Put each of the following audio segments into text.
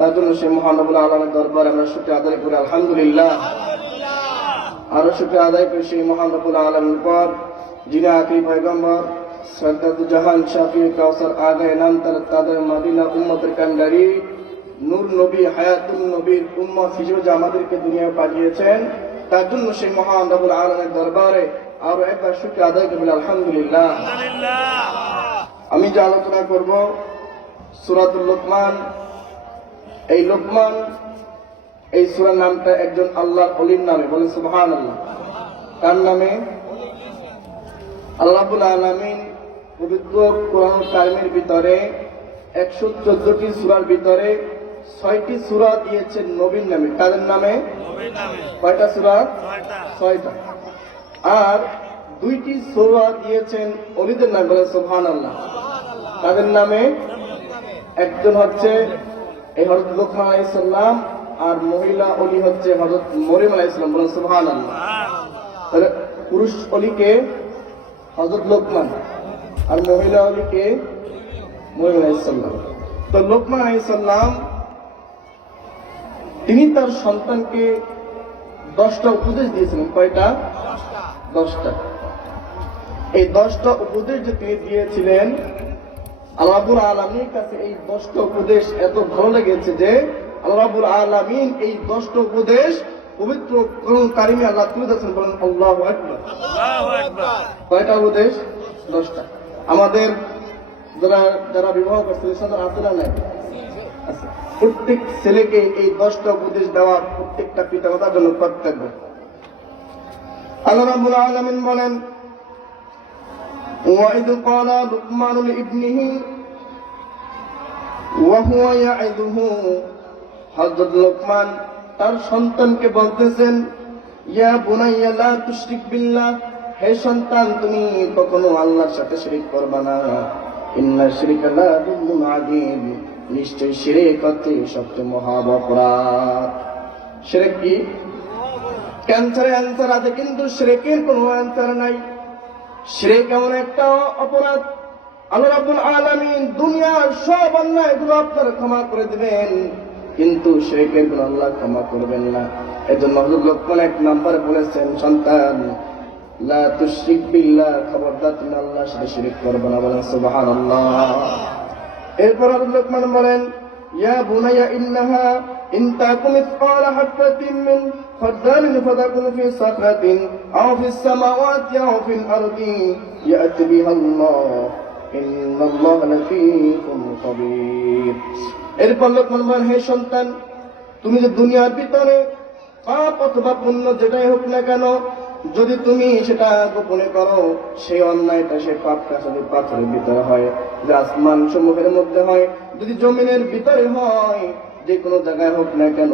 তার জন্য সেই মহান রব্বুল আলামিনের দরবারে আমরা শুকরিয়া আদায় করি আলহামদুলিল্লাহ। আরো শুকরিয়া আদায় করি সেই মহান রব্বুল আলামিনের পর যিনি আখিরি পয়গম্বর সরদাদু জাহান শাফি কাউসার আগায় নাম তাদের মদিনা উম্মতের কান্ডারি নূর নবী হায়াতুল নবীর উম্মত হিসেবে যে আমাদেরকে দুনিয়ায় পাঠিয়েছেন, তার জন্য সেই মহান রব্বুল আলামিনের দরবারে আরো একবার শুকরিয়া আদায় করি আলহামদুলিল্লাহ। আমি যে আলোচনা করব সূরাতুল লোকমান। এই লোকমান এই সূরার নামটা একজন আল্লাহর ওলির নামে, বলে সুবহানাল্লাহ। কার নামে? আল্লাহ রাব্বুল আলামিন পবিত্র কোরআন কারিমের ভিতরে 114টি সূরার ভিতরে 6টি সূরা দিয়েছেন নবীর নামে। কাদের নামে? কয়টা সূরা? 6টা। আর 2টি সূরা দিয়েছেন ওলিদের নামে, বলে সুবহানাল্লাহ। তাদের নামে? একজন হচ্ছে এই হযরত লোকমান আলাইহিস সালাম, আর মহিলা ওলি হচ্ছে হযরত মরিয়ম আলাইহিস সালাম, বলে সুবহানাল্লাহ। তাহলে পুরুষ ওলিকে হযরত লোকমান আর মহিলা ওলিকে মরিয়ম আলাইহিস সালাম। তো লোকমান আলাইহিস সালাম তিনি তার সন্তানকে 10টা উপদেশ দিয়েছিলেন। কয়টা? 10টা। এই 10টা উপদেশ যে তিনি দিয়েছিলেন, আল্লাহ রাব্বুল আলামিনের কাছে এই 10টা উপদেশ এত ভালো লেগেছে যে আল্লাহ রাব্বুল আলামিন এই 10টা উপদেশ পবিত্র কোরআন কারিমে আল্লাহ তুলে ধরেছেন, বলেন আল্লাহু আকবার। কয়টা উপদেশ? 10টা। আমাদের যারা বিবাহ করছে তাদের আছে না নাই? প্রত্যেক ছেলেকে এই 10টা উপদেশ দেওয়া প্রত্যেকটা পিতামাতার জন্য কর্তব্য। আল্লাহ রাব্বুল আলামিন বলেন, وَإِذْ قَالَ لُقْمَانُ لِابْنِهِ وَهُوَ يَعِظُهُ। হযরত লোকমান তার সন্তানকে বলতেছেন, ইয়া বুনাইয়া লা তুশরিক বিল্লাহ, হে সন্তান তুমি কখনো আল্লাহর সাথে শিরক করবে না। ইন্না শিরকা লা যুলমুন আযীম, নিশ্চয় শিরক হচ্ছে সবচেয়ে মহা অপরাধ। শিরক কি? ক্যান্সারের অ্যান্সার আছে, কিন্তু শিরকের কোনো অ্যান্সার নাই। শিরক এমন একটা অপরাধ, আল্লাহ রাব্বুল আলামিন দুনিয়ার সব অন্যায়গুলো আপনারা ক্ষমা করে দিবেন, কিন্তু শিরকের গুনাহ আল্লাহ ক্ষমা করবেন না। এজন্য হযরত লোকমান 1 নম্বরে বলেছেন, সন্তান লা তুশরিক বিল্লাহ, খবরদার তুমি আল্লাহর সাথে শিরক করবে না, বলেন সুবহানাল্লাহ। এরপর হযরত লোকমান বলেন, ইয়া বুনাইয়া ইন্নাহা ইন তাকুম মিসকালা হাববাতিন মিন খারদালিন ফাতাকুন ফি সাখরাতিন আও ফিস সামাওয়াতি আও ফিল আরদি ইয়াতি বিহাল্লাহ ইন্নাল্লাহা লাতীফুন খাবীর। এরপর লোকমান বলেন, হে সন্তান তুমি যে দুনিয়ার ভিতরে পাপ অথবা পুণ্য যেটাই হোক না কেন, যদি তুমি সেটা গোপনে করো, সেই অন্যায়টা সেই পাপটা যদি পাথরের ভিতরে হয়, যদি আসমান সমূহের মধ্যে হয়, যদি জমিনের ভিতরে হয়, যে কোনো জায়গায় হোক না কেন,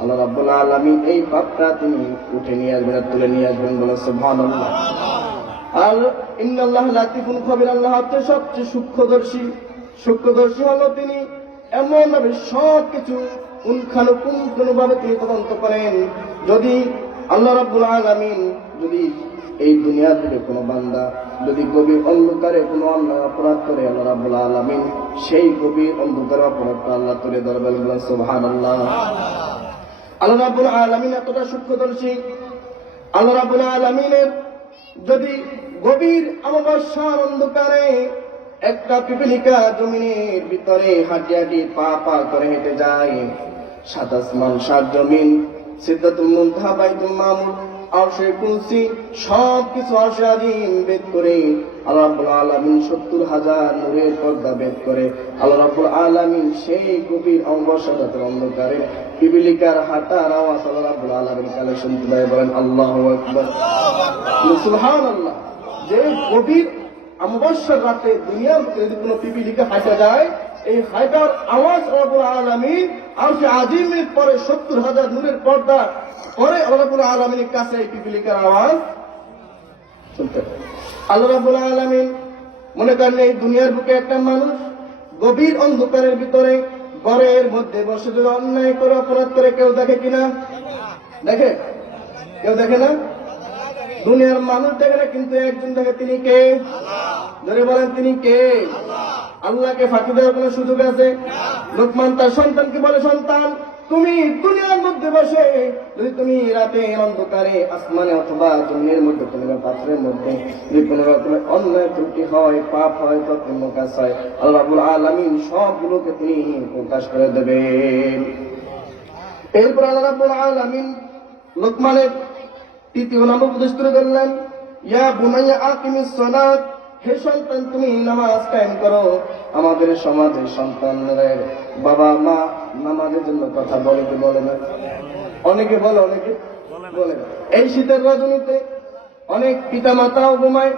আল্লাহ রাব্বুল আলামিন এই পাপটা তিনি উঠে নিয়ে আসবেন, তুলে নিয়ে আসবেন, বলে সুবহানাল্লাহ। আর ইন্নাল্লাহা লাতীফুন খাবীর, আল্লাহ হচ্ছে সবচেয়ে সূক্ষ্মদর্শী। সূক্ষ্মদর্শী হলো তিনি, এমন ভাবে সবকিছু পুঙ্খানুপুঙ্খভাবে তিনি তদন্ত করেন। যদি আল্লাহ রাব্বুল আলামিন যদি এই দুনিয়া থেকে কোনো বান্দা যদি গভীর অন্ধকারে কোনো অন্যায় অপরাধ করে, আল্লাহ রাব্বুল আলামিন সেই গভীর অন্ধকার অপরাধটা আল্লাহ তুলে ধরবেন, বলেন সুবহানাল্লাহ। আল্লাহ রাব্বুল আলামিন এতটা সূক্ষ্মদর্শী। আল্লাহ রাব্বুল আলামিনের যদি গভীর অমাবস্যার অন্ধকারে একটা পিপীলিকা জমিনের ভিতরে হাঁটি হাঁটি পা পা করে হেঁটে যায়, 7 আসমান 7 জমিন, সিদরাতুল মুনতাহা, বাইতুল মামুর, আরশে কুরসি সবকিছু আরশে আজিম ভেদ করে আল্লাহ রাব্বুল আলামিন 70,000 নূরের পর্দা ভেদ করে আল্লাহ রাব্বুল আলামিন সেই গভীর অমাবস্যার অন্ধকারে পিপীলিকার হাঁটার আওয়াজ আল্লাহ রাব্বুল আলামিন কানে শুনতে পায়, বলেন আল্লাহু আকবার, সুবহানাল্লাহ। যে গভীর অমাবস্যার রাতে দুনিয়ার ভিতরে যদি কোনো পিপীলিকা হাঁটা যায়, এই হাঁটার আওয়াজ রাব্বুল আলামিন আরশে আজিমের পরে 70,000 নূরের পর্দা পরে আল্লাহ রাব্বুল আলামিনের কাছে এই পিপীলিকার আওয়াজ শুনতে। আল্লাহ রাব্বুল আলামিন মনে করেন এই দুনিয়ার বুকে একটা মানুষ গভীর অন্ধকারের ভিতরে ঘরের মধ্যে বসে যদি অন্যায় করে অপরাধ করে, কেউ দেখে কিনা? দেখে? কেউ দেখে না? দুনিয়ার মানুষ দেখে না, কিন্তু একজন দেখে, তিনি কে? ধরে বলেন তিনি কে? আল্লাহকে ফাঁকি দেওয়ার কোনো সুযোগ আছে? লোকমান তার সন্তানকে বলে, সন্তান তুমি দুনিয়ার মধ্যে বসে যদি তুমি রাতে অন্ধকারে আসমানে অথবা জমিনের মধ্যে তুমি পাথরের মধ্যে যদি কোনো রকমের অন্যায় ত্রুটি হয়, পাপ হয়, তৎপূর্ণ কাজ হয়, আল্লাহ রাব্বুল আলামিন সবগুলোকে তিনি প্রকাশ করে দেবেন। এরপর আল্লাহ রাব্বুল আলামিন লোকমানের তৃতীয় নাম উপদেশ করে দিলেন, ইয়া বুনাইয়া আকিমিস সালাত, হে সন্তান তুমি নামাজ কায়েম করো। আমাদের সমাজের সন্তানদের বাবা মা নামাজের জন্য কথা বলে কি বলে না? অনেকে বলে, অনেকে বলে না। এই শীতের রজনীতে অনেক পিতামাতাও ঘুমায়,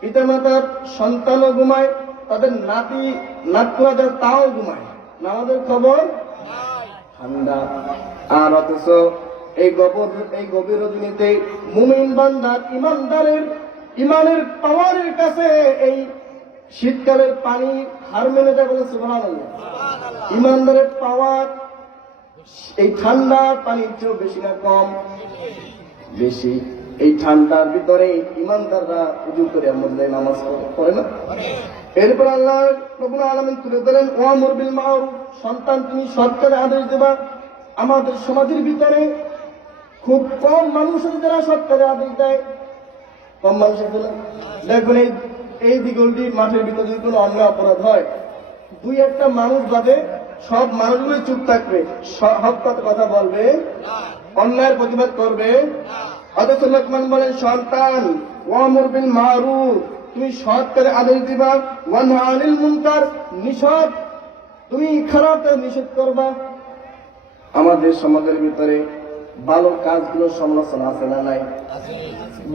পিতামাতার সন্তানও ঘুমায়, তাদের নাতি নাতকুরা তাও ঘুমায়, নামাজের খবর ঠান্ডা। আর অথচ এই গভীর রজনীতে মুমিন বান্দার ইমানদারের ইমানের পাওয়ারের কাছে এই শীতকালের পানি হার মেনে যায়, বলে সুবহানাল্লাহ। ইমানদারের পাওয়ার এই ঠান্ডা পানির চেয়েও বেশি না কম? বেশি। এই ঠান্ডার ভিতরে ইমানদাররা উজু করে মধ্যে নামাজ পড়ে না? এরপর আল্লাহ রাব্বুল আলামিন তুলে দিলেন, ওয়ামুর বিল মারুফ, সন্তান তুমি সৎ কাজের আদেশ দেবা। আমাদের সমাজের ভিতরে খুব কম মানুষ আছে যারা সৎ কাজের আদেশ দেয়, কম মানুষ আছে না? দেখুন এই দিগলটি মাঠের ভিতরে যদি কোনো অন্যায় অপরাধ হয়, দুই একটা মানুষ বাদে সব মানুষগুলো চুপ থাকবে, সব কথা বলবে, অন্যায়ের প্রতিবাদ করবে। অথচ লোকমান বলেন, সন্তান ওয়ামুর বিল মারুফ, তুমি সৎ কাজের আদেশ দিবা, ওয়ানহা আনিল মুনকার, নিষেধ তুমি খারাপ কাজ নিষেধ করবা। আমাদের সমাজের ভিতরে ভালো কাজগুলোর সমালোচনা আছে না নাই?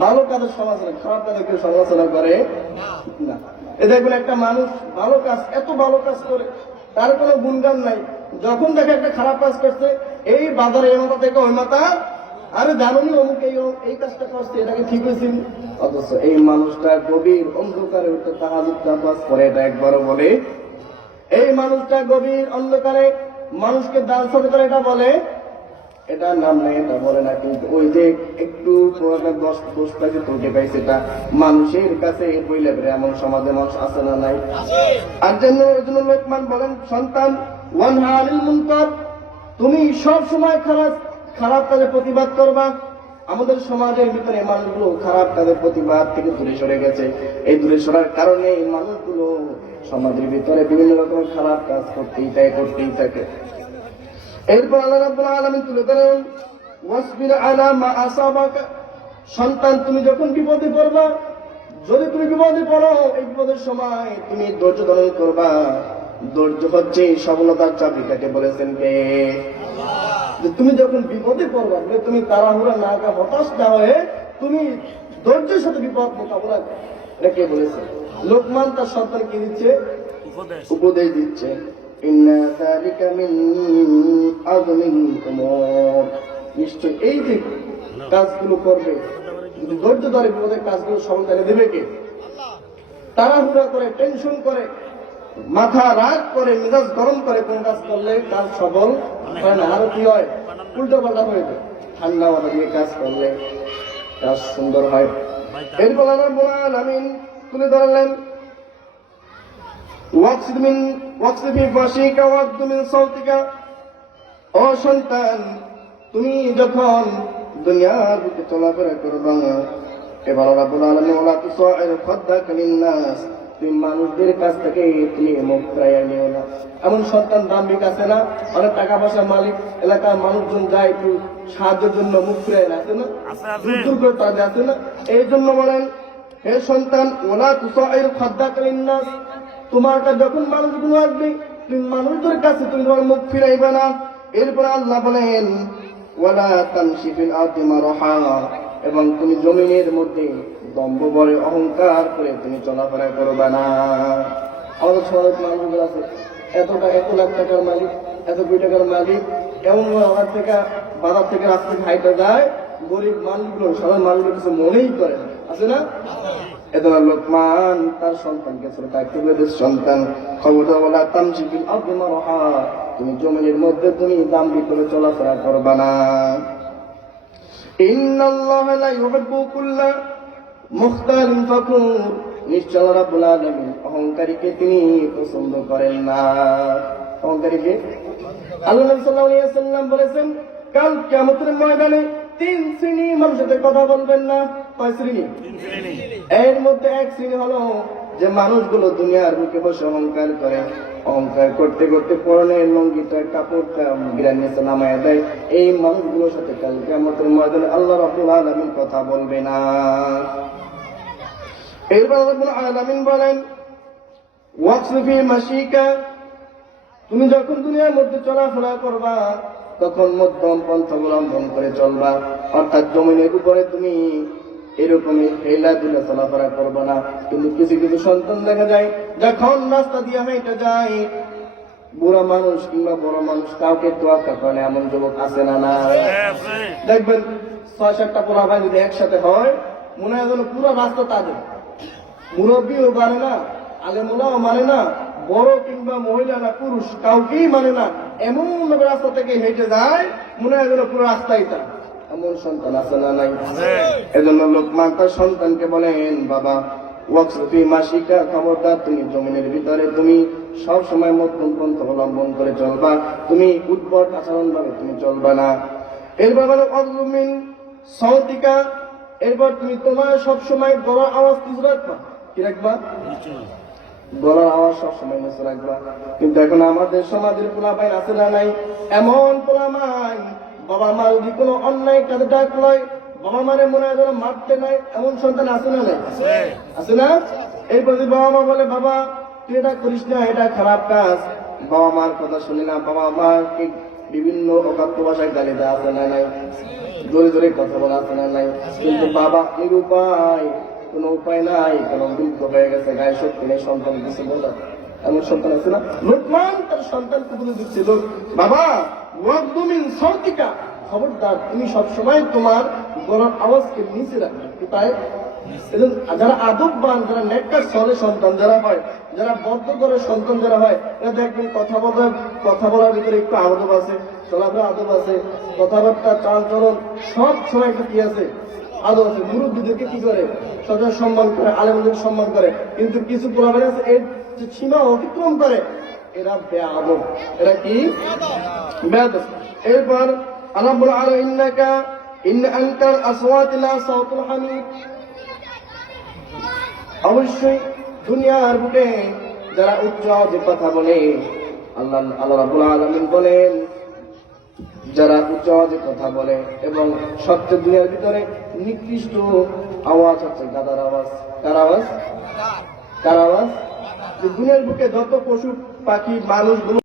ভালো কাজের সমালোচনা, খারাপ কাজের কেউ সমালোচনা করে না। এ দেখবেন একটা মানুষ ভালো কাজ, এত ভালো কাজ করে, তার কোনো গুণগান নাই। যখন দেখে একটা খারাপ কাজ করছে, এই বাজারে এই মাথা থেকে ওই মাথা, আরে জানুনি অমুক এই কাজটা করছে, এটাকে ঠিক হয়েছে। অথচ এই মানুষটা গভীর অন্ধকারে উঠে তাহাজ্জুদ নামাজ পড়ে, এটা একবারও বলে? এই মানুষটা গভীর অন্ধকারে মানুষকে দান সদকা করে, এটা বলে? এটার নাম নেই, এটা বলে না। কিন্তু ওই যে একটু 10টা যে ত্রুটি পাইছে, এটা মানুষের কাছে বইলে এমন সমাজে মানুষ আছে না নাই? আর জন্য লোকমান বলেন, সন্তান ওয়ানহা আনিল মুনকার, তুমি সব সময় খারাপ কাজের প্রতিবাদ করবা। আমাদের সমাজের ভিতরে মানুষগুলো খারাপ কাজের প্রতিবাদ থেকে দূরে সরে গেছে। এই দূরে সরার কারণে এই মানুষগুলো সমাজের ভিতরে বিভিন্ন রকমের খারাপ কাজ করতেই থাকে। এরপর আল্লাহ রাব্বুল আলামিন তুলে ধরেন, ওয়াসবির আলা মা আসাবাকা, সন্তান তুমি যখন বিপদে পড়বা, যদি তুমি বিপদে পড়ো, এই বিপদের সময় তুমি ধৈর্য ধারণ করবা। ধৈর্য হচ্ছে সফলতার চাবিকাঠি, বলেছেন কে? তুমি যখন বিপদে পড়বা, তুমি তাড়াহুড়া না করে, হতাশ না হয়ে তুমি ধৈর্যের সাথে বিপদ মোকাবিলা করো, এটা কে বলেছে? লোকমান তার সন্তানকে দিচ্ছে উপদেশ দিচ্ছে, ইন্না যালিকা মিন আযমিল উমুর, নিশ্চয় এই যে কাজগুলো করবে, যদি ধৈর্য ধরে বিপদের কাজগুলো সমাধানে দেবে কে? তাড়াহুড়া করে, টেনশন করে, মাথা রাগ করে, মেজাজ গরম করে কোন কাজ করলে কাজ সফল হয় না, আরো কি হয়? উল্টো পাল্টা হয়ে যায়। ঠান্ডা মাথা দিয়ে কাজ করলে কাজ সুন্দর হয়। এরপর আল্লাহ রাব্বুল আলামিন তুলে ধরলেন, ও সন্তান তুমি যখন দুনিয়ার বুকে চলাফেরা করবা, এবার রাব্বুল আলামিন ওয়ালা তুসাইর খাদ্দাকা লিন-নাস, তুমি মানুষদের কাছ থেকে তুমি মুখ ফিরাইয়া নিও না। এমন সন্তান দাম্ভিক আছে না? অনেক টাকা পয়সার মালিক, এলাকার মানুষজন যায় একটু সাহায্যের জন্য মুখ ফিরায় না, আছে না? দুর্গত আছে না? এই জন্য বলেন, হে সন্তান ওয়ালা তুসাইর খাদ্দাকা লিন-নাস, তোমার কাছে যখন মানুষগুলো আসবে, তুমি মানুষদের কাছে তুমি তোমার মুখ ফিরাইবে না। এরপর আল্লাহ বলেন, ওয়ালা তামশি ফিল আরদি মারহা, এবং তুমি জমিনের মধ্যে দম্ভ ভরে অহংকার করে তুমি চলাফেরা করবে না। আমাদের সমাজের মানুষগুলো আছে, এত লাখ টাকার মালিক, এত কোটি টাকার মালিক, এমন আমার থেকে বাজার থেকে রাস্তা থেকে হাইটা যায়, গরিব মানুষগুলো সাধারণ মানুষগুলো কিছু মনেই করে না, আছে না? এতটা লোকমান তার সন্তানকে সন্তান খবরটা বলা, তামশি ফিল আরদি মারহা, তুমি জমিনের মধ্যে তুমি দাম্ভিক করে চলাফেরা করবা না। ইন্নাল্লাহা লা ইউহিব্বু কুল্লা মুখতালিন ফাকুর, নিশ্চয় আল্লাহ রাব্বুল আলামিন অহংকারীকে তিনি পছন্দ করেন না। অহংকারীকে আল্লাহ নবী সাল্লাল্লাহু আলাইহি ওয়াসাল্লাম বলেছেন, কাল কিয়ামতের ময়দানে 3 শ্রেণী মানুষের সাথে কথা বলবেন না। কয় শ্রেণী? 3 শ্রেণী। এর মধ্যে এক শ্রেণী হলো যে মানুষগুলো দুনিয়ার বুকে বসে অহংকার করে, অহংকার করতে করতে পরনের লঙ্গিটা কাপড়টা গিরার নিচে নামায় দেয়। এই মানুষগুলোর সাথে কাল কিয়ামতের ময়দানে আল্লাহ রাব্বুল আলামিন কথা বলবে না। এরপর রাব্বুল আলামিন বলেন, ওয়াকসফি মাশিকা, তুমি যখন দুনিয়ার মধ্যে চলাফেরা করবা তখন মধ্যম পন্থা অবলম্বন করে চলবা, অর্থাৎ জমিনের উপরে তুমি এরকমই খেলাধুলা চলাফেরা করবো না। কিন্তু কিছু কিছু সন্তান দেখা যায় যখন রাস্তা দিয়ে হেঁটে যায়, বুড়া মানুষ কিংবা বড় মানুষ কাউকে তোয়াক্কা করে না, এমন যুবক আছে না? না, দেখবেন 6-7টা পোলা ভাই যদি একসাথে হয়, মনে হয় যেন পুরো রাস্তা তাদের। মুরব্বীও মানে না, আলেমুলাও মানে না, বড় কিংবা মহিলা না পুরুষ কাউকেই মানে না, এমন ভাবে রাস্তা থেকে হেঁটে যায় মনে হয় যেন পুরো রাস্তাই তার। এমন সন্তান আছে না? নাই। এজন্য লোকমান তার সন্তানকে বলেন, বাবা ওয়াকসফি মাশিকা, খবরদার তুমি জমিনের ভিতরে তুমি সব সময় মধ্যম পন্থা অবলম্বন করে চলবা, তুমি উদ্ভট আচরণ ভাবে তুমি চলবা না। এরপর বলো অজমিন সৌতিকা, এরপর তুমি তোমার সব সময় গলার আওয়াজ কিছু রাখবা। কি রাখবা? গলার আওয়াজ সবসময় নিচে রাখবা। কিন্তু এখন আমাদের সমাজের পোলাপাইন আছে না? নাই। এমন পোলাপাইন বাবা মা যদি কোনো অন্যায় কাজে ডাক লয়, বাবা মারে মনে হয় যেন মারতে নাই, এমন সন্তান আছে না? নাই। আছে না? এরপর যদি বাবা মা বলে, বাবা তুই এটা করিস না, এটা খারাপ কাজ, বাবা মার কথা শুনি না, বাবা মাকে বিভিন্ন অকাত্য ভাষায় গালি দেওয়া আছে না? নাই। জোরে জোরে কথা বলা আছে না? নাই। কিন্তু বাবা নিরুপায়, কোনো উপায় নাই, কোনো বৃদ্ধ হয়ে গেছে, গায়ে শক্তি নেই, সন্তান কিছু বলা, এমন সন্তান আছে না? লোকমান তার সন্তানকে বলে দিচ্ছিল, বাবা ওয়াকদুমিন সৌতিকা, খবরদার তুমি সবসময় তোমার গলার আওয়াজকে নিচে রাখবে। কোথায়? যারা আদববান, যারা নেককার সলে সন্তান যারা হয়, যারা বদ্ধ করে সন্তান যারা হয়, এরা দেখবেন কথা বলার ভিতরে একটু আদব আছে, চলাফেরা আদব আছে, কথাবার্তা চাল চলন সব সময় একটা কি আছে, আদব আছে। মুরব্বীদেরকে কি করে? সবসময় সম্মান করে, আলেমদেরকে সম্মান করে। কিন্তু কিছু পোলাপান আছে এর যে সীমা অতিক্রম করে, এরা বেআদব। এরা কি? বেআদব। এরপর আল্লাহ বলে, আরো ইন্নাকা ইন আনকার আসওয়াতি লা সাউতুল হামিদ, অবশ্যই দুনিয়ার বুকে যারা উচ্চ আওয়াজে কথা বলে, আল্লাহ রাব্বুল আলামিন বলেন, যারা উচ্চ আওয়াজে কথা বলে এবং সবচেয়ে দুনিয়ার ভিতরে নিকৃষ্ট আওয়াজ হচ্ছে গাদার আওয়াজ। কার আওয়াজ? কার আওয়াজ? দুনিয়ার বুকে যত পশু পাখি মানুষগুলো